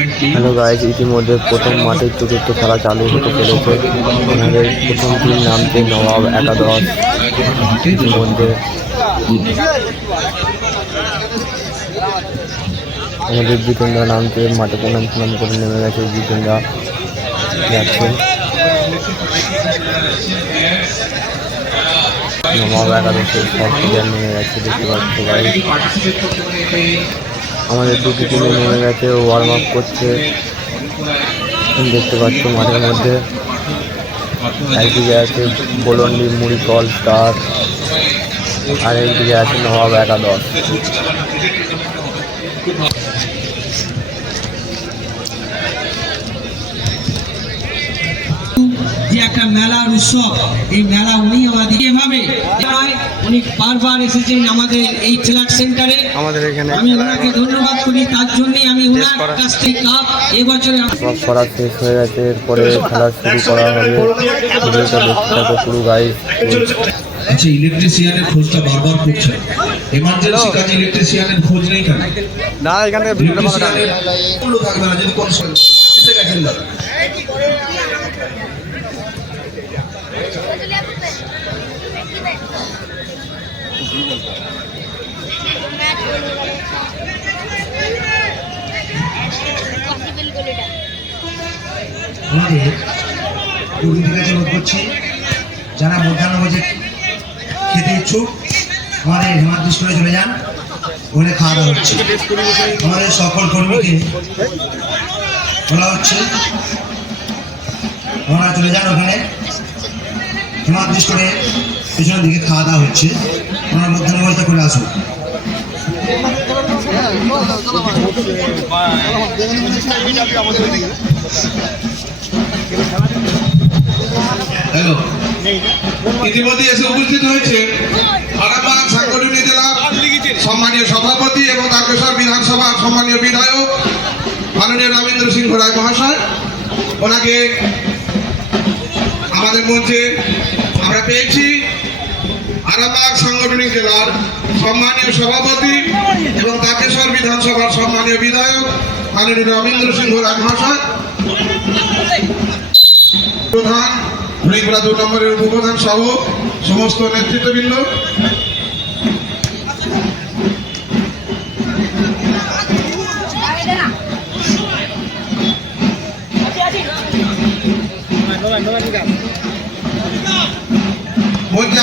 Hello guys ইতিমধ্যে প্রথম মাঠের চতুর্থ খেলা চালু হতে চলেছে। আমাদের প্রথম টিম নামছে নবাব একাদশ। ইতিমধ্যে আমাদের জিতেন্দ্র নামছে মাঠে প্রণাম প্রণাম করে নেমে গেছে জিতেন্দ্রা যাচ্ছে। নবাব একাদশের সব প্লেয়ার নেমে গেছে, দেখতে পাচ্ছ আমাদের দুটি টিমে নেমে গেছে ওয়ার্ম আপ করছে। দেখতে পাচ্ছ মাঠের মধ্যে। একদিকে আছে গোলন্ডি মুড়ি কল স্টার আর একদিকে আছে নবাব একাদশ একটা মেলার উৎসব, এই মেলা উনি আমাদের এভাবে উনি বারবার এসেছেন আমাদের এই ক্লাব সেন্টারে। আমাদের এখানে আমি ওনাকে ধন্যবাদ করি তার জন্যই আমি ওনার কাছ থেকে কাপ এবছরে সব করা শেষ হয়ে গেছে এরপরে খেলা শুরু করা হবে। ভিডিওটা দেখতে থাকো পুরো গাইড আচ্ছা ইলেকট্রিশিয়ানের খোঁজটা বারবার করছে। এমার্জেন্সি কাজে ইলেকট্রিশিয়ানের খোঁজ নেই কেন? না এখানে ইলেকট্রিশিয়ানের মূল্য থাকবে না যদি কোনো এসে গেছেন দাদা পসিবল গোলটা থেকে অনুরোধ করছি। যারা মধ্যাহ্নভোজে খেতে ইচ্ছুক, আমাদের হেমাদ্রি স্কুলে চলে যান। ওখানে খাওয়া দাওয়া হচ্ছে। আমাদের সকল কর্মীকে বলা হচ্ছে, ওনারা চলে যান ওখানে। হেমাদ্রি স্কুলে পিছনের দিকে খাওয়া দাওয়া হচ্ছে। ওনারা মধ্যাহ্নভোজটা করে আসুন। ইতিমধ্যে এসে উপস্থিত হয়েছে সাংগঠনিক জেলা সম্মানীয় সভাপতি এবং তারকেশ্বর বিধানসভার সম্মানীয় বিধায়ক মাননীয় রবীন্দ্র সিংহ রায় মহাশয়। ওনাকে আমাদের মঞ্চে আমরা পেয়েছি। আরামবাগ সাংগঠনিক জেলার সম্মানীয় সভাপতি এবং তারকেশ্বর বিধানসভার সম্মানীয় বিধায়ক মাননীয় রবীন্দ্র সিংহ মহাশয় প্রধান, হরিপুরা দু নম্বরের উপপ্রধান সহ সমস্ত নেতৃত্ববৃন্দ।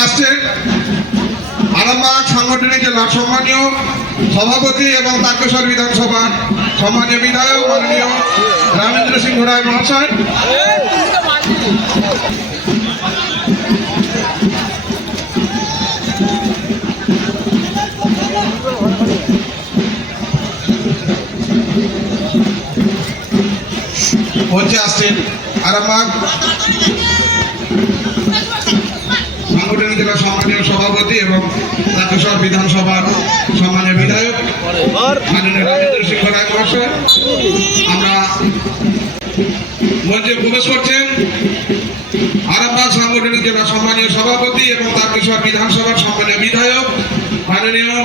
আসছেন আরামবাগ সাংগঠনিক জেলার সম্মানীয় সভাপতি এবং তারকেশ্বর বিধানসভার সম্মানীয় বিধায়ক মাননীয় রামেন্দ্র সিংহ রায় মহাশয়। আসছেন আরামবাগ সাংগঠনিক জেলার সম্মানীয় সভাপতি এবং সম্মানীয় বিধায়ক মাননীয় রাজেন্দ্র সিংহ রায় মহাশয় আমরা মঞ্চে প্রবেশ করছেন। আরামবাগ সাংগঠনিক জেলার সম্মানীয় সভাপতি এবং তারকেশ্বর বিধানসভার সম্মানীয় বিধায়ক মাননীয়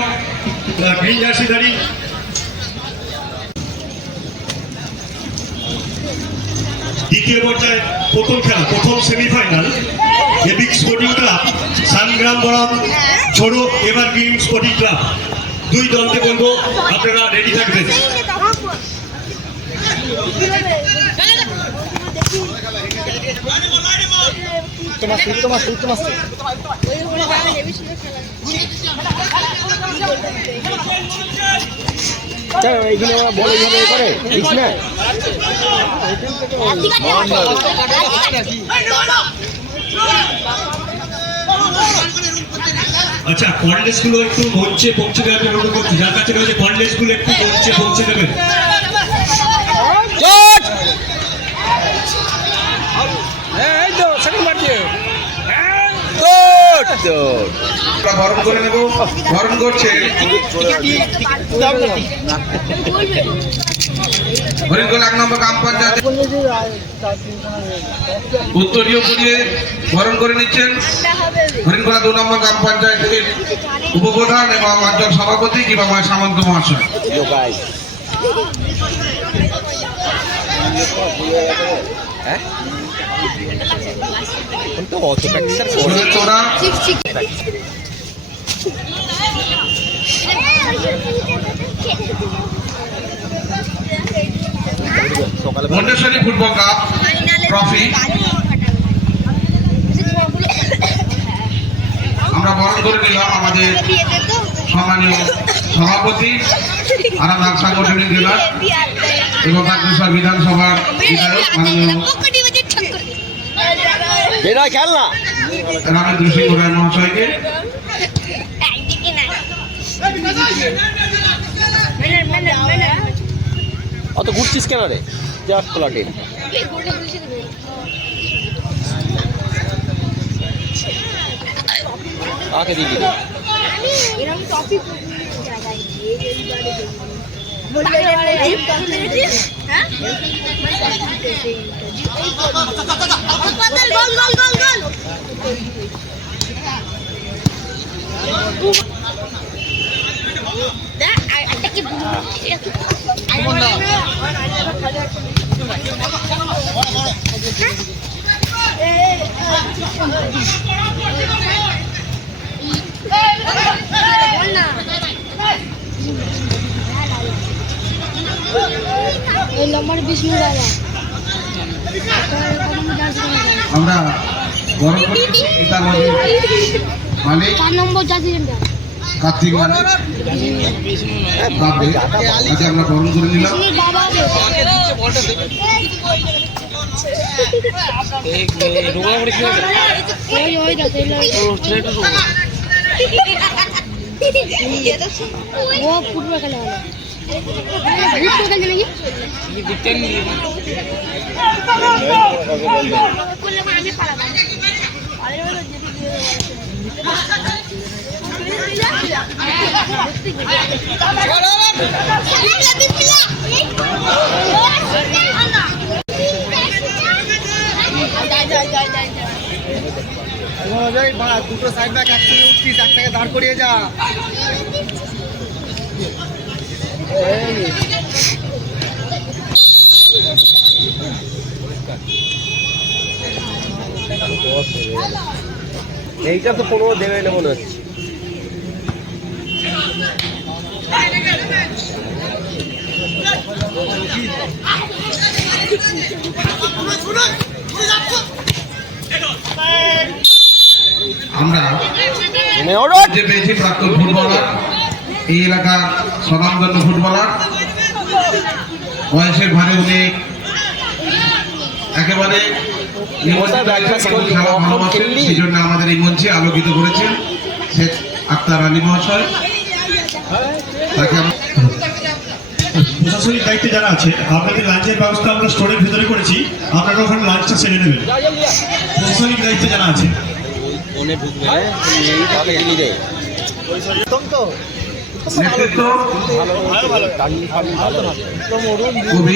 দ্বিতীয় পর্যায়ে প্রথম খেলা প্রথম সেমিফাইনাল এবিক স্পোর্টিং ক্লাব সানগ্রাম বরাম ছোড়ো এভার গ্রিন স্পোর্টিং ক্লাব দুই দলকে বলব আপনারা রেডি থাকবেন। এইখানে ওরা বলে এইভাবে করে ঠিক না? আচ্ছা কলেজগুলো একটু মঞ্চে পৌঁছে জন্য অনুরোধ করছি যার কাছে রয়েছে কলেজগুলো একটু মঞ্চে পৌঁছে দেবেন আমরা বরণ করে নেব বরণ করছে হরিণগোল এক নম্বর গ্রাম পঞ্চায়েত উত্তরীয় বরণ করে নিচ্ছেন। হরিণগোলা দু নম্বর গ্রাম পঞ্চায়েতের উপপ্রধান এবং অঞ্চল সভাপতি কিংবা সামন্ত মহাশয়। তোরা সকালে মন্ডেশ্বরী ফুটবল কাপ ট্রফি। আমরা বরণ করে নিলাম আমাদের সম্মানীয় সভাপতি আরামবাগ সাংগঠনিক জেলা এবং কাকরেশ্বর বিধানসভার বিধায়ক মাননীয় বেরা রামেন্দ্র সিংহ রায় মহাশয়কে। অত ঘুরছিস কেন রে? জাস্ট খোলা টিম আকে দিয়ে গোল গোল গোল দেখ একটা কি এই নম্বর বিষ্ণু দাদা আমরা বরণ করছি পিতা নদীর মালিক? চার নম্বর সেন্টার। কার্তিক মালিক? বাপরে আজকে আমরা বরণ করে নিলাম। ও ফুটবল খেলা হলো ফুটবল খেলছে নাকি আমি পালাবো দুটো সাইড ব্যাক একসঙ্গে উঠছিস একটাকে দাঁড় করিয়ে যা এইটা তো পনেরো দেবে না মনে হচ্ছে। আমরা যে পেয়েছি প্রাক্তন ফুটবলার। এই এলাকার স্বনামধন্য ফুটবলার। বয়সের ভারে উনি একেবারে সেই জন্য আমাদের এই মঞ্চে আলোকিত করেছেন শেখ আক্তার আলী মহাশয়। তাকে প্রশাসনিক দায়িত্বে যারা আছে আপনাদের লাঞ্চের ব্যবস্থা আমরা স্টোরের ভিতরে করেছি আপনারা ওখানে লাঞ্চটা সেরে নেবেন। প্রশাসনিক দায়িত্বে যারা আছে। মনে ঢুকবে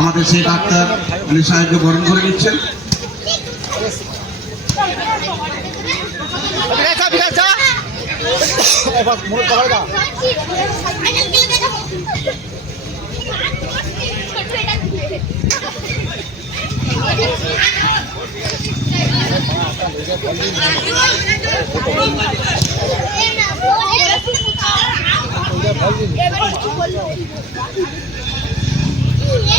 তাহলে এগিয়ে যায় নেতৃত্ব টানি ফানি ভালো কবি ভাই আমাদের শেখ হচ্ছে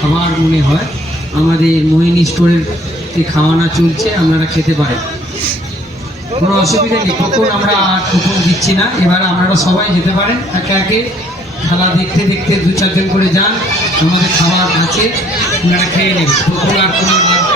খাবার মনে হয়, আমাদের মোহিনী স্টোরের যে খাওয়ানা চলছে, আপনারা খেতে পারেন। কোনো অসুবিধা নেই, কখন আমরা কুপন দিচ্ছি না, এবার আপনারা সবাই যেতে পারেন, একে একে। খেলা দেখতে দেখতে দু চারজন করে যান। আমাদের খাবার আছে আপনারা খেয়ে নেবেন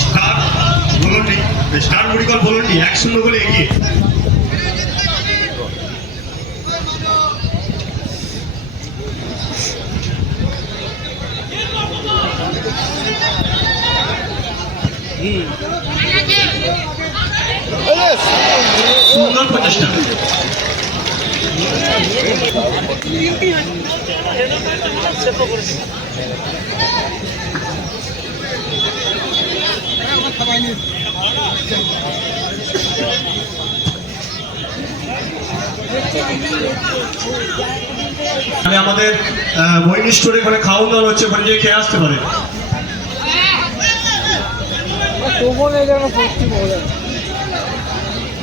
স্টার ভলন্টি স্টার মেডিকেল ভলন্টি এক শূন্য বলে এগিয়ে সুন্দর প্রচেষ্টা তাহলে আমাদের আহ, মোহিনী স্টোরে এখানে খাওয়ান দাওয়ান হচ্ছে ওখানে যে খেয়ে আসতে পারে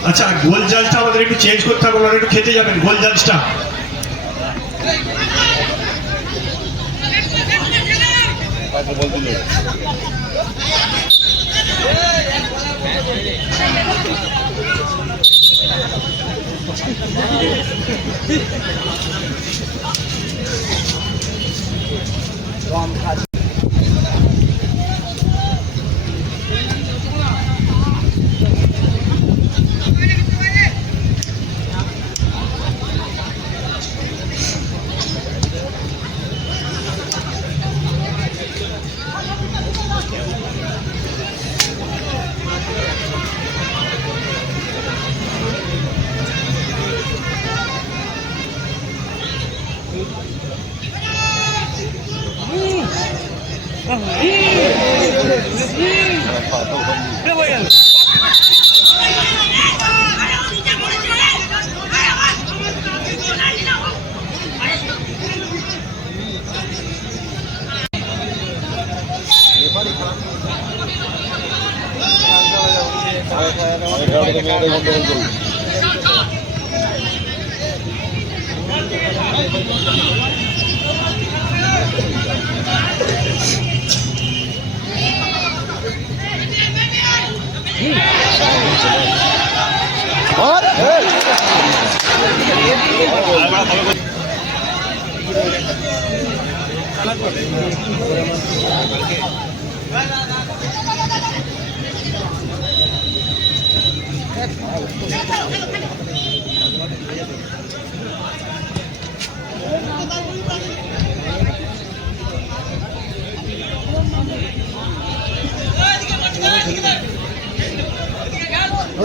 আচ্ছা গোল জালটা আমাদের একটু চেঞ্জ করতে হবে ওনারা একটু খেতে যাবেন গোল জালটা।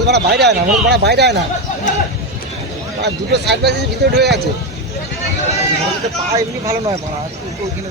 ওরা বাইরে হয় না ওরা বাইরে হয় না। আর দুটো সাইড বাই ভিতরে ঢুকে গেছে। পা এমনি ভালো নয় পাড়া ওইখানে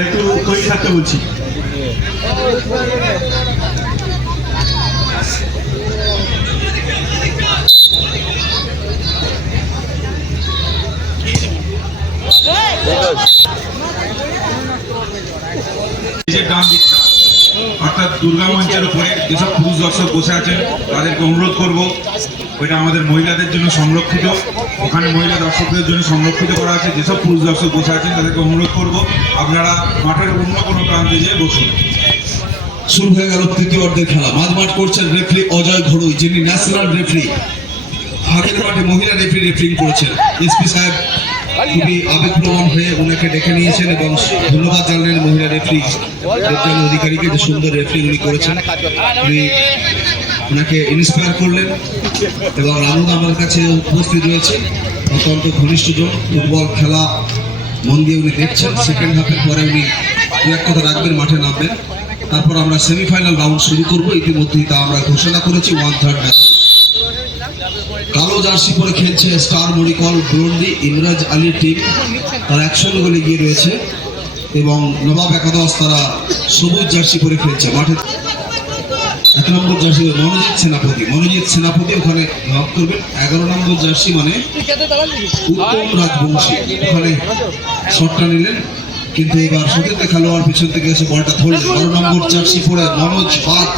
একটু তৈরি থাকতে অর্থাৎ দুর্গা মঞ্চের উপরে যেসব দর্শক বসে আছেন, তাদেরকে অনুরোধ করব, ওইটা আমাদের মহিলাদের জন্য সংরক্ষিত, ওখানে মহিলা দর্শকদের জন্য সংরক্ষিত করা আছে, যেসব পুরুষ দর্শক বসে আছেন, তাদেরকে অনুরোধ করব, আপনারা মাঠের অন্য কোনো প্রান্তে যেয়ে বসুন। শুরু হয়ে গেল তৃতীয় অর্ধের খেলা। মাঝ মাঠ করছেন রেফরি অজয় ঘড়ুই যিনি ন্যাশনাল রেফরি আগের মাঠে মহিলা রেফরি রেফারিং করেছেন। এসপি সাহেব খুবই আবেগপ্রবণ হয়ে ওনাকে ডেকে নিয়েছেন এবং ধন্যবাদ জানালেন মহিলা রেফরি দেবযানী অধিকারীকে যে সুন্দর রেফরি উনি করেছেন। উনি ওনাকে ইন্সপায়ার করলেন এবং রামুদ আমার কাছে উপস্থিত রয়েছে অত্যন্ত ঘনিষ্ঠজন, ফুটবল খেলা মন দিয়ে উনি দেখছেন। সেকেন্ড হাফের পরে উনি এক কথা রাখবেন, মাঠে নামবেন। তারপর আমরা সেমিফাইনাল রাউন্ড শুরু করব। ইতিমধ্যেই তা আমরা ঘোষণা করেছি ওয়ান থার্ড ম্যাচ কালো জার্সি পরে খেলছে স্টার মরিকল ব্রন্ডি ইমরাজ আলীর টিম তারা একসঙ্গে গোলে গিয়ে রয়েছে এবং নবাব একাদশ তারা সবুজ জার্সি পরে খেলছে। মাঠে এক নম্বর জার্সি মনোজিৎ সেনাপতি। মনোজিৎ সেনাপতি ওখানে ভাব করবেন। এগারো নম্বর জার্সি মানে উত্তম রাজবংশী। ওখানে শটটা নিলেন, কিন্তু এবার সতীর্থ খেলোয়াড় পিছন থেকে এসে বলটা ধরলেন। বারো নম্বর জার্সি পরে মনোজ বাদ।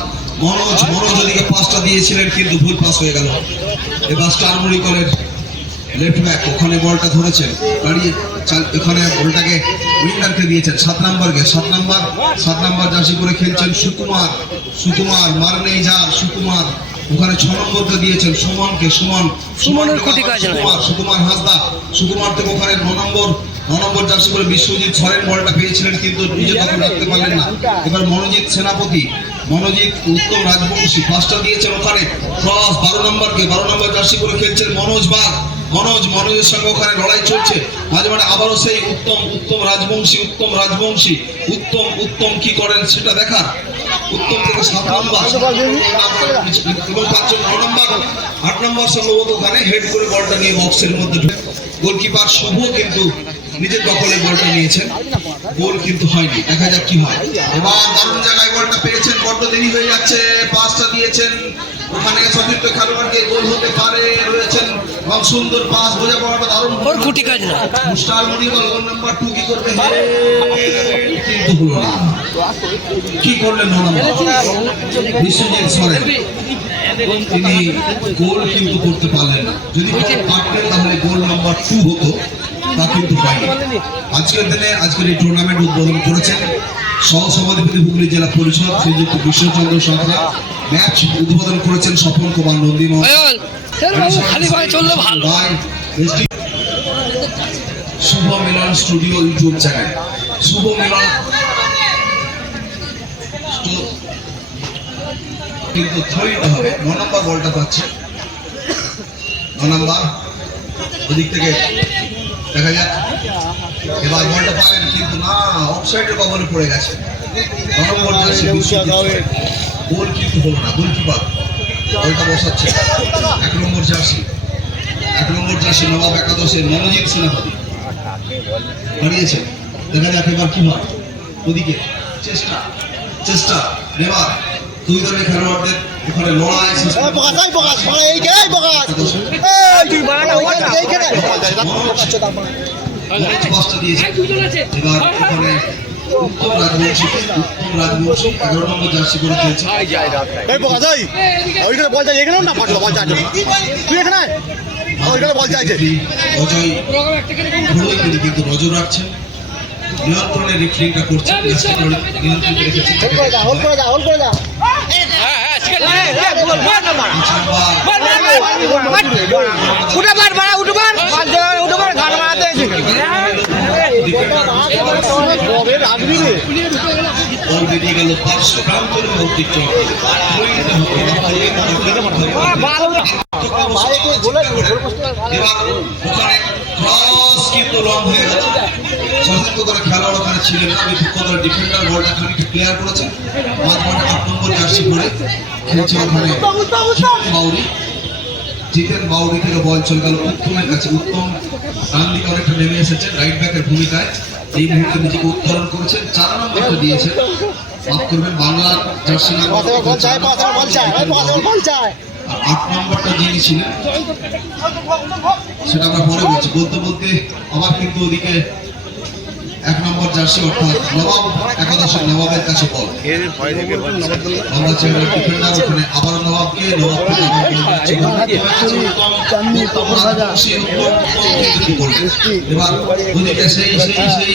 মনোজ মনোজ ওদিকে পাসটা দিয়েছিলেন, কিন্তু ভুল পাস হয়ে গেল। এবার স্টার মরিকলের লেফট ব্যাক ওখানে বলটা ধরেছেন দাঁড়িয়ে ওখানে বলটাকে উইঙ্গারকে দিয়েছেন সাত নাম্বারকে সাত নাম্বার সাত নাম্বার জার্সি করে খেলছেন সুকুমার সুকুমার মার নেই যার সুকুমার ওখানে ছ নম্বরকে দিয়েছেন সুমনকে সুমন সুমনের ক্ষতি কাজ সুকুমার সুকুমার হাসদা সুকুমার থেকে ওখানে ন নম্বর ন নম্বর জার্সি করে বিশ্বজিৎ সরেন বলটা পেয়েছিলেন কিন্তু নিজে দখল রাখতে পারলেন না। এবার মনোজিৎ সেনাপতি মনোজিৎ উত্তম রাজবংশী পাঁচটা দিয়েছেন ওখানে। ক্রস বারো নম্বরকে, বারো নম্বর জার্সি করে খেলছেন মনোজ বাগ। মনোজ, মনোজের সঙ্গে ওখানে লড়াই চলছে। মাঝে মাঝে আবারও সেই উত্তম উত্তম রাজবংশী উত্তম রাজবংশী। উত্তম উত্তম কি করেন সেটা দেখার। উত্তম থেকে সাত নম্বর। এবং পাঁচজন ন নম্বর। আট নম্বর সম্ভবত ওখানে হেড করে বলটা নিয়ে বক্সের মধ্যে গোলকিপার শুভ কিন্তু নিজের দখলে বলটা নিয়েছেন। গোল কিন্তু হয়নি। দেখা যাক কি হয়। এবার দারুণ জায়গায় বলটা পেয়েছেন বড্ড দেরি হয়ে যাচ্ছে পাসটা দিয়েছেন। ওখানে সতীর্থ খেলোয়াড়কে গোল হতে পারে রয়েছেন এবং সুন্দর পাস বোঝা পড়াটা দারুণ। ওর খুঁটি কাজ না। স্টার মনিকল গোল নাম্বার টু কি করবে? কিন্তু হলো না কি করলেন বিশ্বজিৎ সরেন তিনি গোল কিন্তু করতে পারলেন না। যদি পারতেন তাহলে গোল নাম্বার টু হতো। তা কিন্তু হয়নি আজকের দিনে আজকের এই টুর্নামেন্ট উদ্বোধন করেছেন সহসভাধিপতি হুগলি জেলা পরিষদ শ্রীযুক্ত বিশ্বচন্দ্র সরকার। ম্যাচ উদ্বোধন করেছেন Swapan Kumar Nandi Shubha Milan studio YouTube channel. Shubha Milan. কিন্তু থইতে হবে ন নম্বর বলটা পাচ্ছে। ন নম্বর ওদিক থেকে। দেখা যাক। এবার বলটা পাবেন কিন্তু না অফসাইডের কবলে পড়ে গেছে। গোল কিন্তু হলো না গোলকিপার বলটা বসাচ্ছে। এক নম্বর জার্সি। এক নম্বর জার্সি, নবাব একাদশের মনোজিৎ সেনাপতি দাঁড়িয়েছে দেখা যাক এবার কি হয়। ওদিকে। চেষ্টা। চেষ্টা। এবার দুই দলের খেলোয়াড়দের ওখানে লড়াই শেষ পর্যন্ত মনোজ পাঁচটা দিয়েছে এবার ওখানে উত্তম রাজবংশী উত্তম রাজবংশী এগারো নম্বর জার্সি করে খেলছে এই বোকা যাই ওইখানে বল চাই এখানেও না পাঠলো বল চাইছে। তুই এখানে আয়। ওইখানে বল চাইছে। অজয় ঘোড়ই কিন্তু নজর রাখছেন নিয়ন্ত্রণে রেফারিংটা ম্যাচটা নিয়ন্ত্রণে রেখেছেন হোল্ড করে যা হোল্ড করে যা হোল্ড করে যা। উঠে মার মারা উঠে মার উঠে পড়ে ঘাট মারাতে বল করে করে কিন্তু লং হয়ে গেল করে খেলোয়াড় ওখানে ছিলেন আমি ডিফেন্ডার বলটা খানিকটা করেছেন। মাঝ আট নম্বর জার্সি পরে খেলছে ওখানে বাউরি। জিতেন বাউরি থেকে উত্তম ডান দিকে নেমে এসেছেন রাইট ব্যাকের ভূমিকায় এই মুহূর্তে নিজেকে করেছেন। চার নম্বরটা দিয়েছেন। আট নম্বরটা যিনি ছিলেন সেটা আমরা পরে বলছি। বলতে বলতে আবার কিন্তু ওদিকে এক নম্বর জার্সি অর্থাৎ নবাব একাদশের নবাবের কাছে বল। আমরা চেহারা ডিফেন্ডার ওখানে আবার নবাবকে নবাবকে? এবার ওদিকে সেই সেই সেই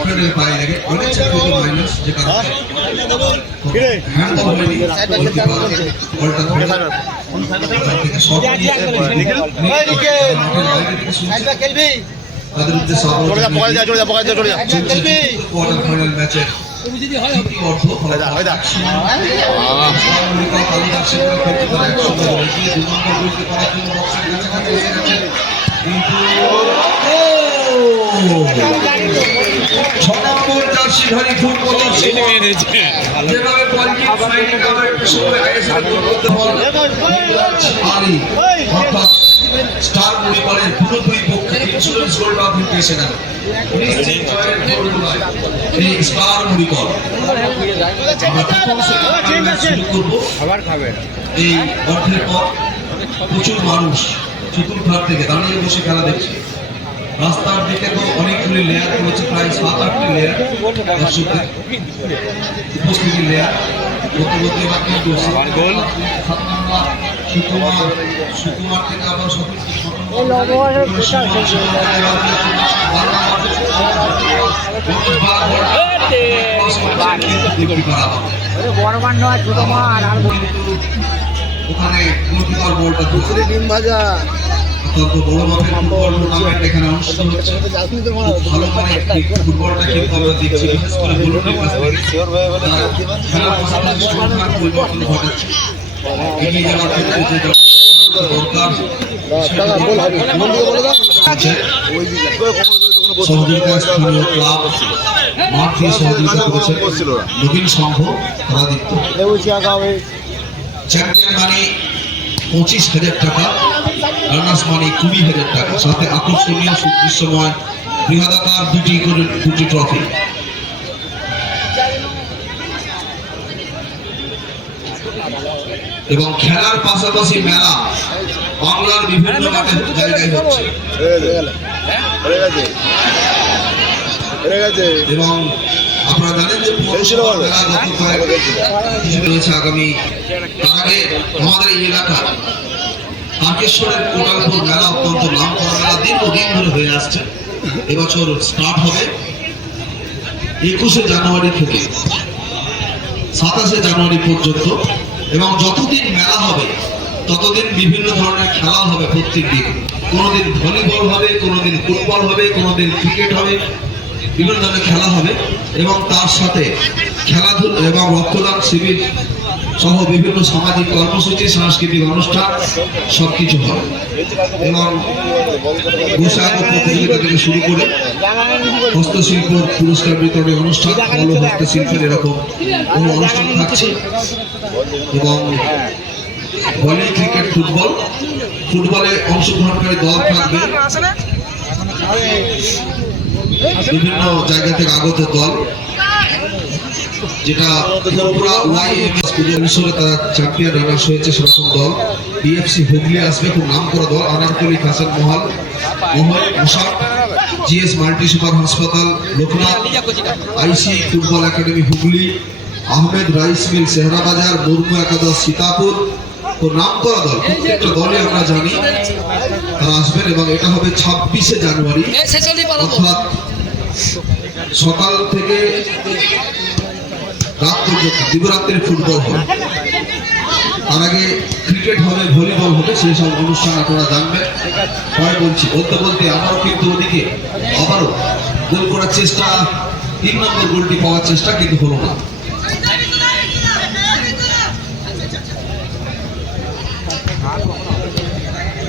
অনেক চাকরিতে মাইনাস যে ওখান থেকে শট নিয়ে মাঠের বাইরে থেকে শুনছে খেলবি। তাদের উদ্দেশ্যে কোয়ার্টার ফাইনাল। এগিয়ে দুই নম্বর গোলটি করার জন্য বক্সের কাছাকাছি এসে গেছেন। কিন্তু যেভাবে ফাইনে গোল করতে। আলী অর্থাৎ স্টার পরিবারের পুরোপুরি পক্ষে ইন্স্যুরেন্স নিশ্চিত জয়ের এই স্টার পরিবার আমরা পর প্রচুর মানুষ চতুর্থ থেকে দাঁড়িয়ে বসে খেলা দেখছে। রাস্তার দিকে তো অনেকগুলি লেয়ার করেছে প্রায় সাত আটটি লেয়ার দর্শকদের উপস্থিতি লেয়ার সাত নম্বর সুকুমার সুকুমার থেকে আবার ওখানে ডিম ভাজা। অত্যন্ত বড় মাপের ফুটবল টুর্নামেন্ট এখানে অনুষ্ঠিত হচ্ছে। ভালো মানে ফুটবলটা কিন্তু আমরা দেখছি। বিশেষ করে গোলকিপার কাছ থেকে তারা খেলার পাশাপাশি সংখ্যার পরিবর্তন ঘটাচ্ছে। এগিয়ে যাওয়ার ক্ষেত্রে যে দরকার। সহযোগিতা স্থানীয় ক্লাব মাঠ সহযোগিতা করেছে। নবীন সংঘ পরাদিত্য চ্যাম্পিয়ন মানে পঁচিশ হাজার টাকা। রানার্স মানে কুড়ি হাজার টাকা। সাথে আকর্ষণীয় সুদৃশ্যময় বৃহদাকার দুটি করে দুটি ট্রফি এবং খেলার পাশাপাশি মেলা বাংলার বিভিন্ন জায়গায় হচ্ছে। এবং আপনারা জানেন যে রয়েছে আগামী তার আগে আমাদের এই এলাকা তারকেশ্বরের কোটালপুর মেলা অত্যন্ত নাম করা মেলা দীর্ঘদিন ধরে হয়ে আসছে। এবছর স্টার্ট হবে একুশে জানুয়ারি থেকে সাতাশে জানুয়ারি পর্যন্ত এবং যতদিন মেলা হবে, ততদিন বিভিন্ন ধরনের খেলা হবে প্রত্যেক দিন। কোনোদিন ভলিবল হবে, কোনোদিন ফুটবল হবে, কোনোদিন ক্রিকেট হবে, বিভিন্ন ধরনের খেলা হবে এবং তার সাথে খেলাধুলা এবং রক্তদান শিবির সহ বিভিন্ন সামাজিক কর্মসূচি, সাংস্কৃতিক অনুষ্ঠান, সবকিছু হবে। এবং পোশাক প্রতিযোগিতা থেকে শুরু করে হস্তশিল্প পুরস্কার বিতরণের অনুষ্ঠান ফল হস্তশিল্পের এরকম বহু অনুষ্ঠান থাকছে। এবং ভলি, ক্রিকেট, ফুটবল, ফুটবলে অংশগ্রহণকারী দল থাকবে। বিভিন্ন জায়গা থেকে আগত দল যেটা ত্রিপুরা ওয়াইএমএস পুজো মিশরে তারা চ্যাম্পিয়ন রানার্স হয়েছে সেরকম দল। বিএফসি হুগলি আসবে খুব নাম করা দল আনারকলি কাসেন মহল মোহন মোশাক জিএস মাল্টি সুপার হাসপাতাল Loknath IC football academy Hooghly Ahmed rice mill Sehra বাজার মুর্মু একাদশ সীতাপুর। তো নাম করা দল প্রত্যেকটা দলই আমরা জানি তারা আসবেন এবং এটা হবে ছাব্বিশে জানুয়ারি। অর্থাৎ সকাল থেকে রাত পর্যন্ত দিবরাত্রির ফুটবল হবে, তার আগে ক্রিকেট হবে, ভলিবল হবে, সেই সব অনুষ্ঠান আপনারা জানবেন। পরে বলছি, বলতে বলতে আমারও কিন্তু ওদিকে, আবারও গোল করার চেষ্টা, তিন নম্বর গোলটি পাওয়ার চেষ্টা কিন্তু হলো না।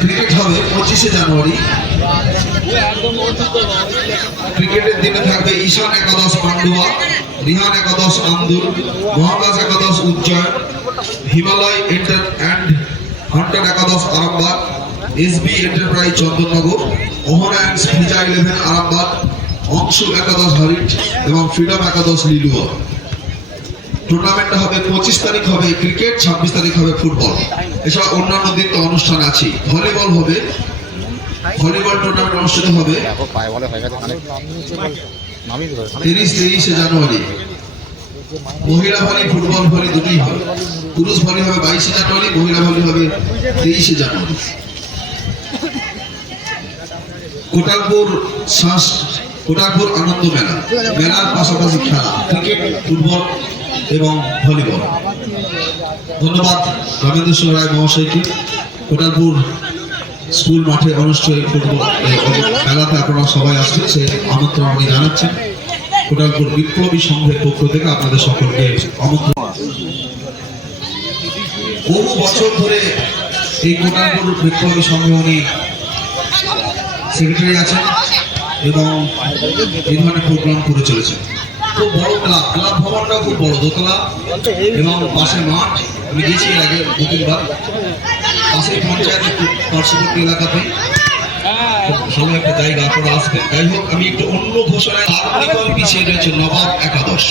ক্রিকেট হবে পঁচিশে জানুয়ারি। ক্রিকেটের দিনে থাকবে ঈশান একাদশ পান্ডুয়া। রিহান একাদশ আন্দুল মহাকাশ একাদশ Ujjayan Himalaya enter and hunter একাদশ আরামবাগ এসবি এন্টারপ্রাইজ চন্দননগর ওহনা অ্যান্ড ভিজা ইলেভেন আরামবাগ অংশু একাদশ হরিট এবং ফ্রিডম একাদশ লিলুয়া টুর্নামেন্টটা হবে পঁচিশ তারিখ হবে ক্রিকেট ছাব্বিশ তারিখ হবে ফুটবল এছাড়া অন্যান্য দিন তো অনুষ্ঠান আছে। ভলিবল হবে। ভলিবল টুর্নামেন্ট অনুষ্ঠিত হবে। তিরিশ তেইশে জানুয়ারি। মহিলা ফুটবল হবে। পুরুষ হবে বাইশে জানুয়ারি, মহিলা হবে জানুয়ারি। আনন্দ মেলা। মেলার পাশাপাশি খেলা, ক্রিকেট, ফুটবল এবং ভলিবল। ধন্যবাদ রবীন্দ্র রায় মহাশয়কে। কোটালপুর স্কুল মাঠে অনুষ্ঠিত মেলাতে আপনারা সবাই আসছেন, সে আমন্ত্রণ উনি জানাচ্ছেন কোটালপুর বিপ্লবী সংঘের পক্ষ থেকে আপনাদের সকলকে আমন্ত্রণ। বহু বছর ধরে এই কোটালপুর বিপ্লবী সংঘে উনি সেক্রেটারি আছেন এবং এই ধরনের প্রোগ্রাম করে চলেছেন। খুব বড় ক্লাব ক্লাব ভবনটা খুব বড় দোতলা এবং পাশে মাঠ। আমি গেছি আগে দু তিনবার পাশে পঞ্চায়েত পার্শ্ববর্তী এলাকাতে। ভালো একটা জায়গা আপনারা আসবেন। যাই হোক, আমি একটু অন্য ঘোষণায় নবাব একাদশ।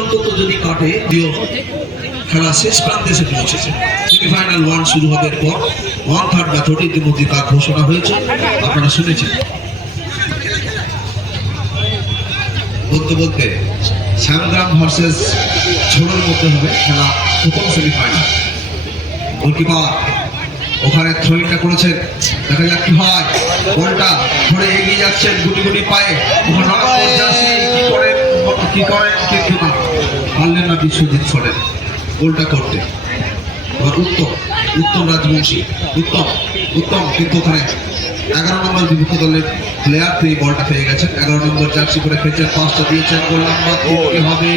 অন্তত যদি কাটে খেলা শেষ প্রান্তে এসে পৌঁছেছে। সেমিফাইনাল ওয়ান শুরু হবে পর ওয়ান থার্ড বা ম্যাচটি ইতিমধ্যে তার ঘোষণা হয়েছে। আপনারা শুনেছেন। বলতে বলতে শ্যামগ্রাম ভার্সেস ছোড়োর মধ্যে হবে খেলা প্রথম সেমিফাইনাল গোলকিপার ওখানে থ্রোইংটা করেছেন দেখা যাক কি হয়। বলটা ধরে এগিয়ে যাচ্ছেন গুটি গুটি পায়ে। কি করেন কি করেন না পারলেন না বিশ্বজিৎ সরেন গোলটা করতে। উত্তম উত্তম রাজবংশী। উত্তম উত্তম কিন্তু ওখানে এগারো নম্বর বিপক্ষ দলের প্লেয়ার তিনি বলটা পেয়ে গেছেন। এগারো নম্বর জার্সি করে খেলছেন পাঁচটা দিয়েছেন গোল নাম্বার তিনটি হবে?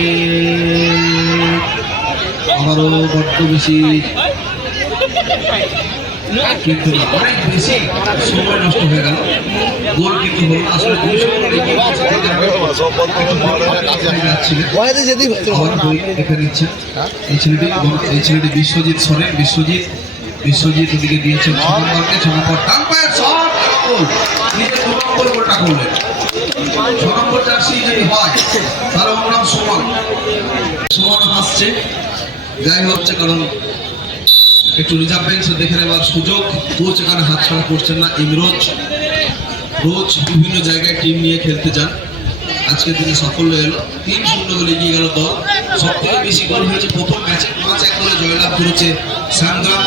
আবারও বড্ড বেশি। কিন্তু অনেক বেশি। সময় নষ্ট হয়ে গেল। গোল কিন্তু হলো। আসলে দুই সময় এগিয়ে গেছে, একটু বল যাচ্ছিলেন। আবার গোল দেখে নিচ্ছেন এই ছেলেটি এবং এই ছেলেটি বিশ্বজিৎ সরেন বিশ্বজিৎ বিশ্বজিৎ ওদিকে দিয়েছেন নম্বরকে নম্বর ডান পায়ের শট একটু রিজার্ভ বেঞ্চে দেখে নেওয়ার সুযোগ। কোচ এখানে হাত ছাড়া না ইমরোজ। রোজ বিভিন্ন জায়গায় টিম নিয়ে খেলতে যান। আজকের দিনে সাফল্য এলো। তিন শূন্য গোলে এগিয়ে গেল দল। সব থেকে বেশি গোল হয়েছে প্রথম ম্যাচে। পাঁচ এক গোলে জয়লাভ করেছে সাংগ্রাম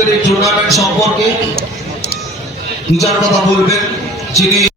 আজকের এই টুর্নামেন্ট সম্পর্কে দু চার কথা বলবেন যিনি